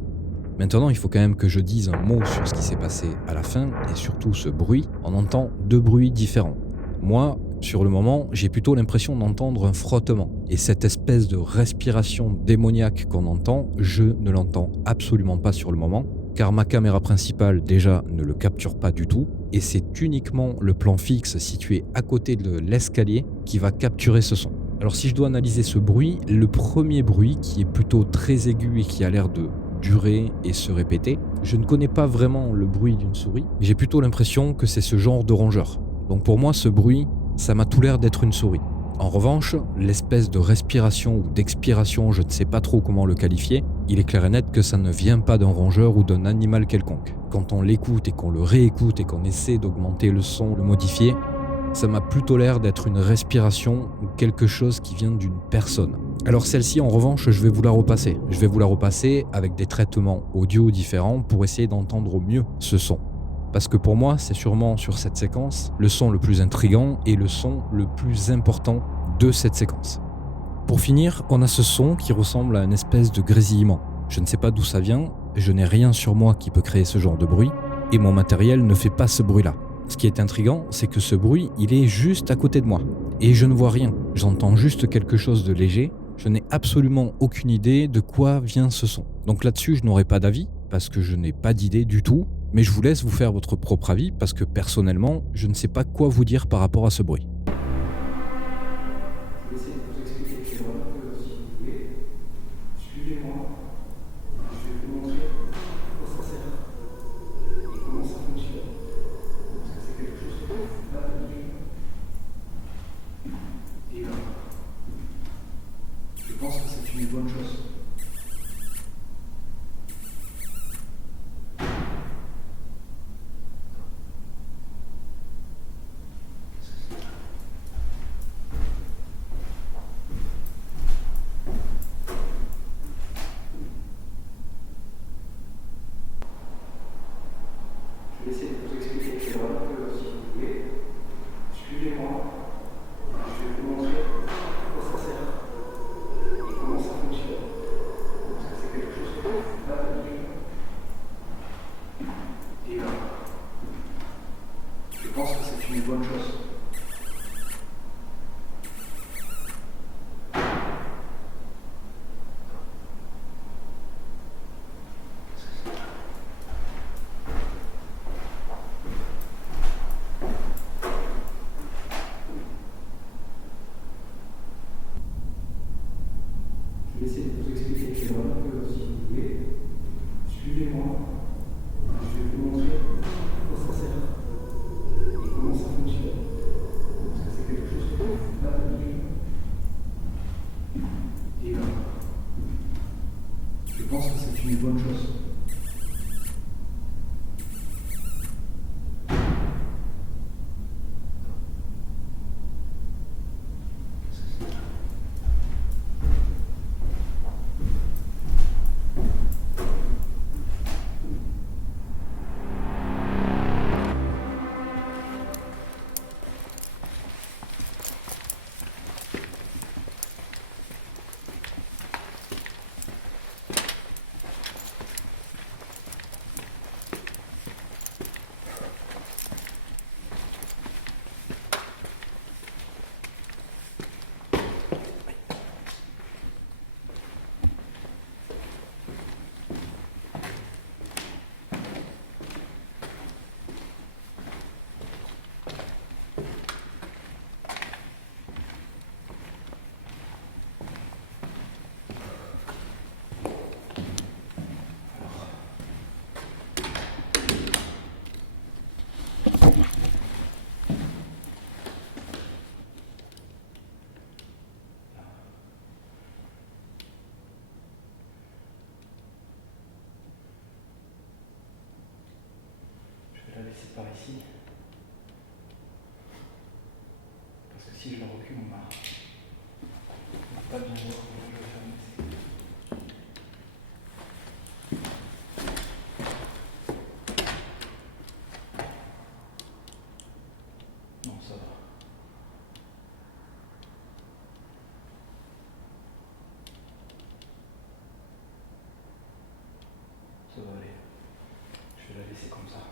Maintenant, il faut quand même que je dise un mot sur ce qui s'est passé à la fin et surtout ce bruit. On entend deux bruits différents. Moi, sur le moment, j'ai plutôt l'impression d'entendre un frottement. Et cette espèce de respiration démoniaque qu'on entend, je ne l'entends absolument pas sur le moment. Car ma caméra principale déjà ne le capture pas du tout et c'est uniquement le plan fixe situé à côté de l'escalier qui va capturer ce son. Alors si je dois analyser ce bruit, le premier bruit qui est plutôt très aigu et qui a l'air de durer et se répéter, je ne connais pas vraiment le bruit d'une souris, mais j'ai plutôt l'impression que c'est ce genre de rongeur. Donc pour moi ce bruit, ça m'a tout l'air d'être une souris. En revanche, l'espèce de respiration ou d'expiration, je ne sais pas trop comment le qualifier, il est clair et net que ça ne vient pas d'un rongeur ou d'un animal quelconque. Quand on l'écoute et qu'on le réécoute et qu'on essaie d'augmenter le son, le modifier, ça m'a plutôt l'air d'être une respiration ou quelque chose qui vient d'une personne. Alors celle-ci, en revanche, je vais vous la repasser. Je vais vous la repasser avec des traitements audio différents pour essayer d'entendre au mieux ce son. Parce que pour moi, c'est sûrement sur cette séquence le son le plus intriguant et le son le plus important de cette séquence. Pour finir, on a ce son qui ressemble à une espèce de grésillement. Je ne sais pas d'où ça vient, je n'ai rien sur moi qui peut créer ce genre de bruit, et mon matériel ne fait pas ce bruit-là. Ce qui est intriguant, c'est que ce bruit, il est juste à côté de moi. Et je ne vois rien, j'entends juste quelque chose de léger, je n'ai absolument aucune idée de quoi vient ce son. Donc là-dessus, je n'aurai pas d'avis, parce que je n'ai pas d'idée du tout, mais je vous laisse vous faire votre propre avis, parce que personnellement, je ne sais pas quoi vous dire par rapport à ce bruit. Je vais essayer de vous expliquer si vous voulez. Suivez-moi. Je vais vous montrer à quoi ça sert et comment ça fonctionne. Parce que c'est quelque chose que vous ne pouvez pas deviner. Et je pense que c'est une bonne chose. Je vais essayer de vous expliquer si vous voulez. Suivez-moi. Je vais vous montrer à quoi ça sert et comment ça fonctionne. Parce que c'est quelque chose que vous ne pouvez pas deviner. Et je pense que c'est une bonne chose. Je vais essayer de vous expliquer si vous voulez. Suivez-moi. Je vais vous montrer à quoi ça sert et comment ça fonctionne. Parce que c'est quelque chose que vous ne pouvez pas deviner. Et je pense que c'est une bonne chose. par ici. Parce que si je la recule, on va pas bien voir comment je vais fermer. Non, ça va. Ça va aller. Je vais la laisser comme ça.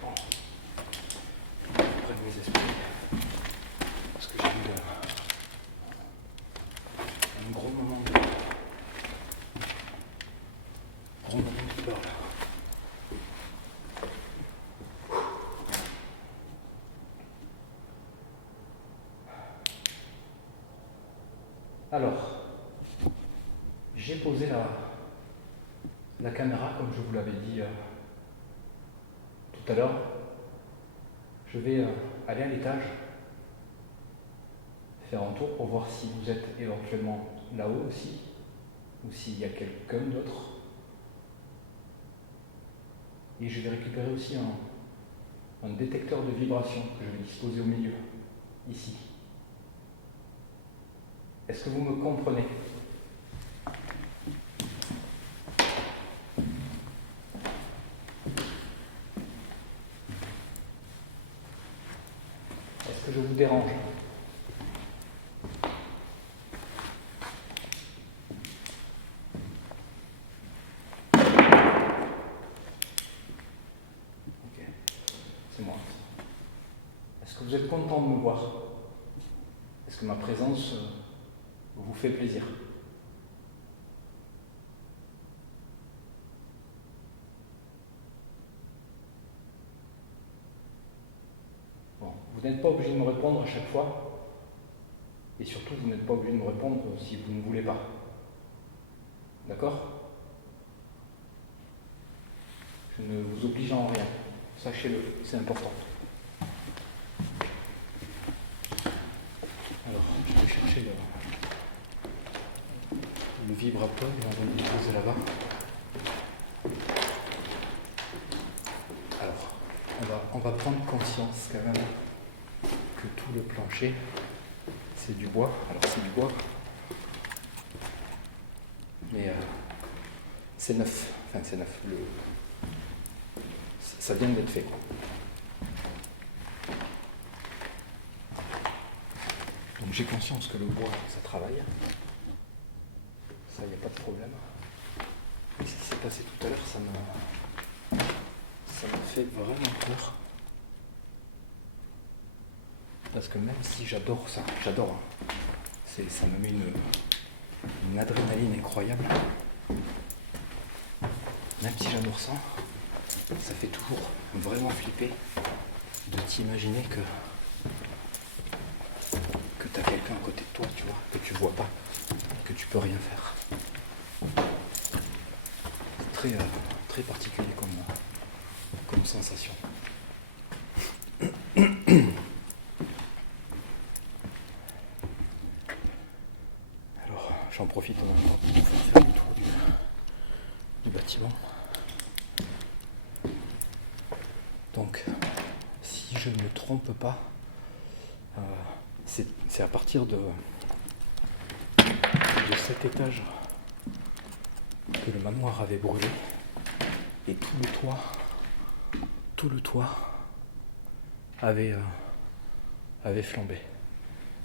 Bon. Je prends mes esprits. Parce que j'ai eu un gros moment de peur là. Alors, j'ai posé la caméra comme je vous l'avais dit tout à l'heure. Je vais aller à l'étage, faire un tour pour voir si vous êtes éventuellement là-haut aussi, ou s'il y a quelqu'un d'autre. Et je vais récupérer aussi un détecteur de vibration que je vais disposer au milieu, ici. Est-ce que vous me comprenez ? Est-ce que je vous dérange ? Ok, c'est moi. Est-ce que vous êtes content de me voir ? Est-ce que ma présence vous fait plaisir ? Bon, vous n'êtes pas obligé de me répondre à chaque fois, et surtout vous n'êtes pas obligé de me répondre si vous ne voulez pas. D'accord ? Je ne vous oblige en rien, sachez-le, c'est important. Alors, je vais chercher le vibraphone et on va le poser là-bas. Alors, on va prendre conscience quand même que tout le plancher, c'est du bois. Alors c'est du bois, mais c'est neuf. Enfin c'est neuf. Ça vient d'être fait. Donc j'ai conscience que le bois, ça travaille. Ça, il n'y a pas de problème. Mais ce qui s'est passé tout à l'heure, ça me fait vraiment peur. Parce que même si j'adore ça, j'adore, hein, ça me met une adrénaline incroyable. Même si j'adore ça, ça fait toujours vraiment flipper de t'imaginer que tu as quelqu'un à côté de toi, tu vois, que tu vois pas, que tu peux rien faire. C'est très, très particulier comme sensation. Alors, j'en profite en même temps pour faire le tour du bâtiment. Donc, si je ne me trompe pas, c'est à partir de cet étage que le manoir avait brûlé et tout le toit avait flambé.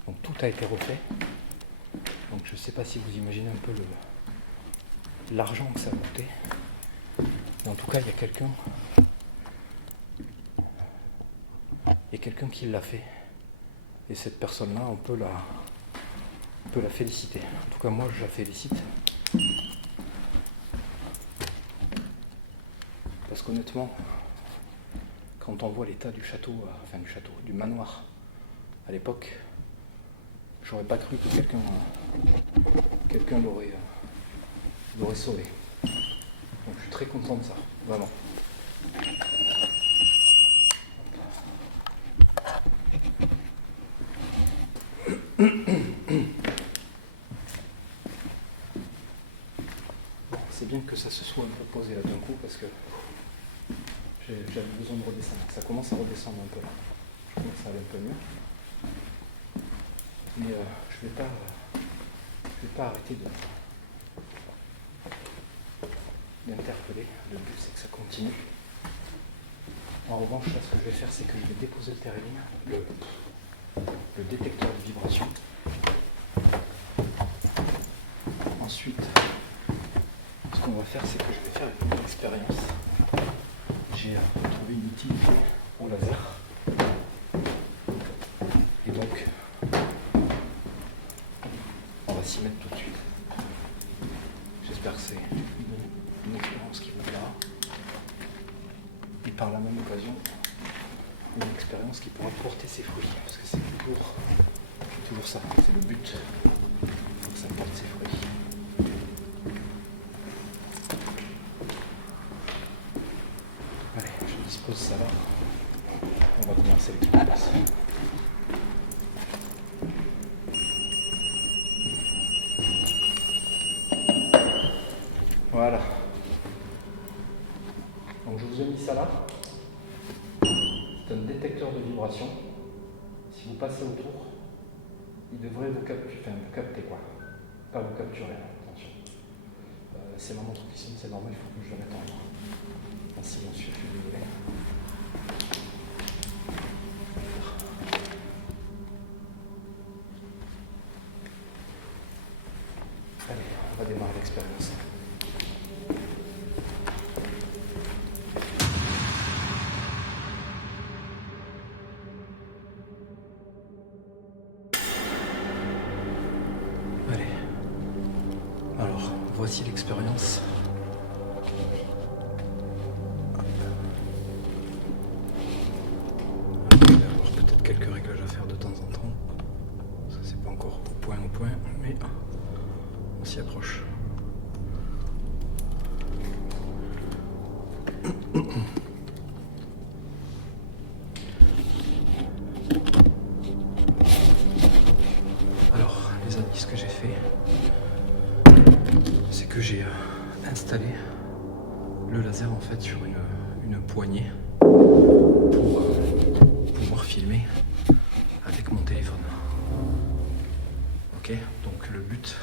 Donc tout a été refait. Donc je ne sais pas si vous imaginez un peu l'argent que ça a coûté. Mais en tout cas, il y a quelqu'un qui l'a fait. Et cette personne-là, on peut la féliciter. En tout cas, moi, je la félicite. Parce qu'honnêtement, quand on voit l'état du château, du manoir, à l'époque, j'aurais pas cru que quelqu'un l'aurait sauvé. Donc je suis très content de ça, vraiment. Bon, c'est bien bien que ça se soit un peu posé là d'un coup parce que j'avais besoin de redescendre. Ça commence à redescendre un peu là. Je commence à aller un peu mieux. Mais je vais pas arrêter d'interpeller. Le but c'est que ça continue. En revanche, là, ce que je vais faire, c'est que je vais déposer le Tereline, le détecteur de vibration. Ensuite, ce qu'on va faire, c'est que je vais faire une expérience. J'ai trouvé une utilité au laser. Et donc, on va s'y mettre tout de suite. J'espère que c'est une expérience qui vous plaira. Et par la même occasion, une expérience qui pourra porter ses fruits. Parce que c'est toujours ça, c'est le but. Que ça porte ses fruits. Allez, je dispose ça là. On va commencer l'expérience. Voilà. Donc je vous ai mis ça là. C'est un détecteur de vibration. Si vous passez autour, il devrait vous capter quoi. Pas vous capturer, attention. C'est ma montre qui sonne, c'est normal, il faut que je le mette en silencieux, je suis désolé. Allez, on va démarrer l'expérience. Allez, alors voici l'expérience. Il va y avoir peut-être quelques réglages à faire de temps en temps. Ça c'est pas encore au point, mais on s'y approche. Alors, les amis, ce que j'ai fait, c'est que j'ai installé le laser en fait sur une poignée pour pouvoir filmer avec mon téléphone. Ok, donc le but,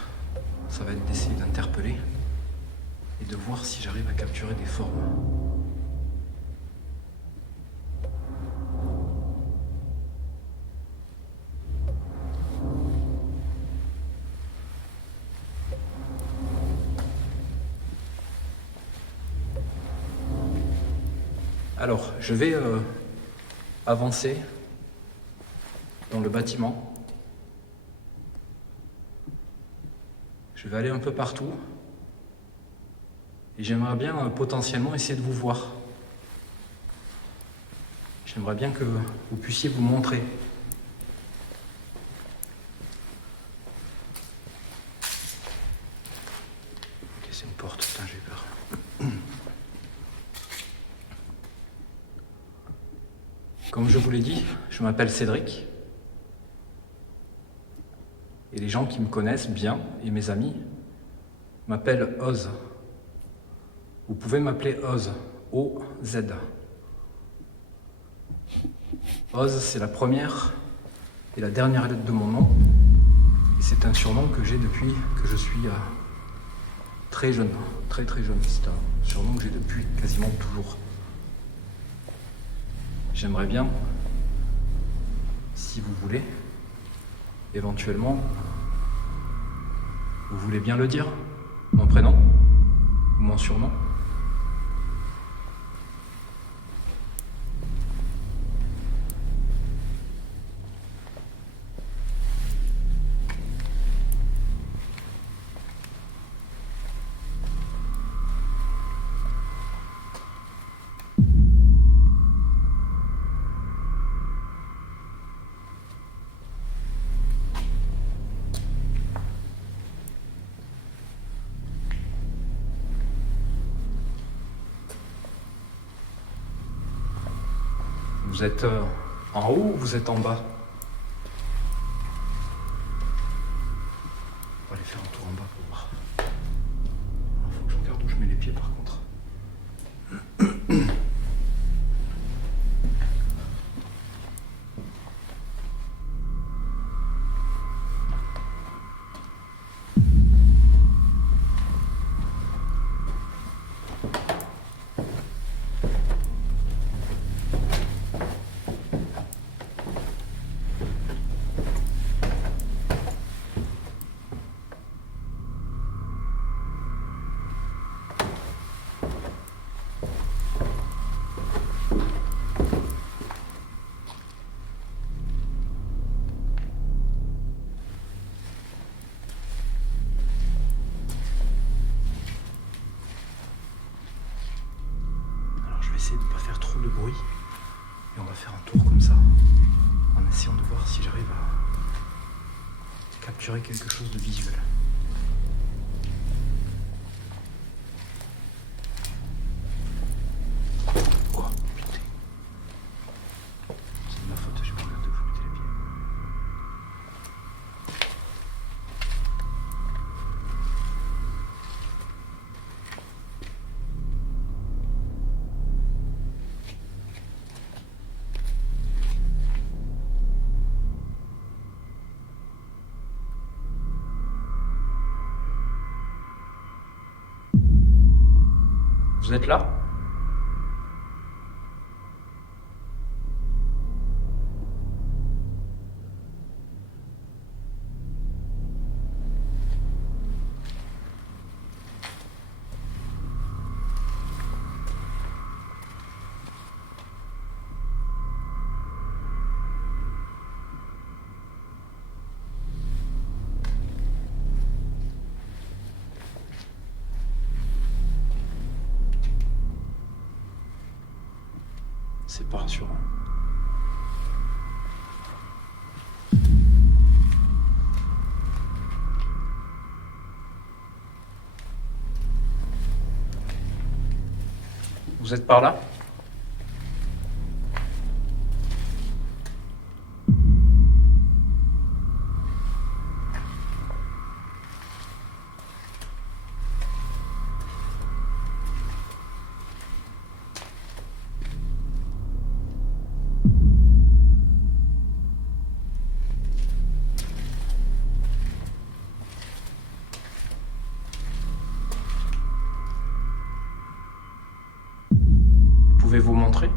ça va être d'essayer d'interpeller et de voir si j'arrive à capturer des formes. Alors, je vais avancer dans le bâtiment. Je vais aller un peu partout. Et j'aimerais bien potentiellement essayer de vous voir. J'aimerais bien que vous puissiez vous montrer. Ok, c'est une porte, putain, j'ai eu peur. Comme je vous l'ai dit, je m'appelle Cédric. Et les gens qui me connaissent bien, et mes amis, m'appellent Oz. Vous pouvez m'appeler Oz, O-Z. Oz, c'est la première et la dernière lettre de mon nom. Et c'est un surnom que j'ai depuis que je suis très jeune, très jeune. C'est un surnom que j'ai depuis quasiment toujours. J'aimerais bien, si vous voulez, éventuellement, vous voulez bien le dire, mon prénom ou mon surnom? Vous êtes en haut ou vous êtes en bas? On va aller faire un tour en bas pour voir. Faut que je regarde où je mets les pieds par contre. Alors je vais essayer de ne pas faire trop de bruit. Et on va faire un tour comme ça. En essayant de voir si j'arrive à capturer quelque chose de visuel. Oh, putain. C'est de ma faute, j'ai pas regardé où je mettais les pieds. Vous êtes là ? C'est pas rassurant. Vous êtes par là ? Pouvez-vous montrer ?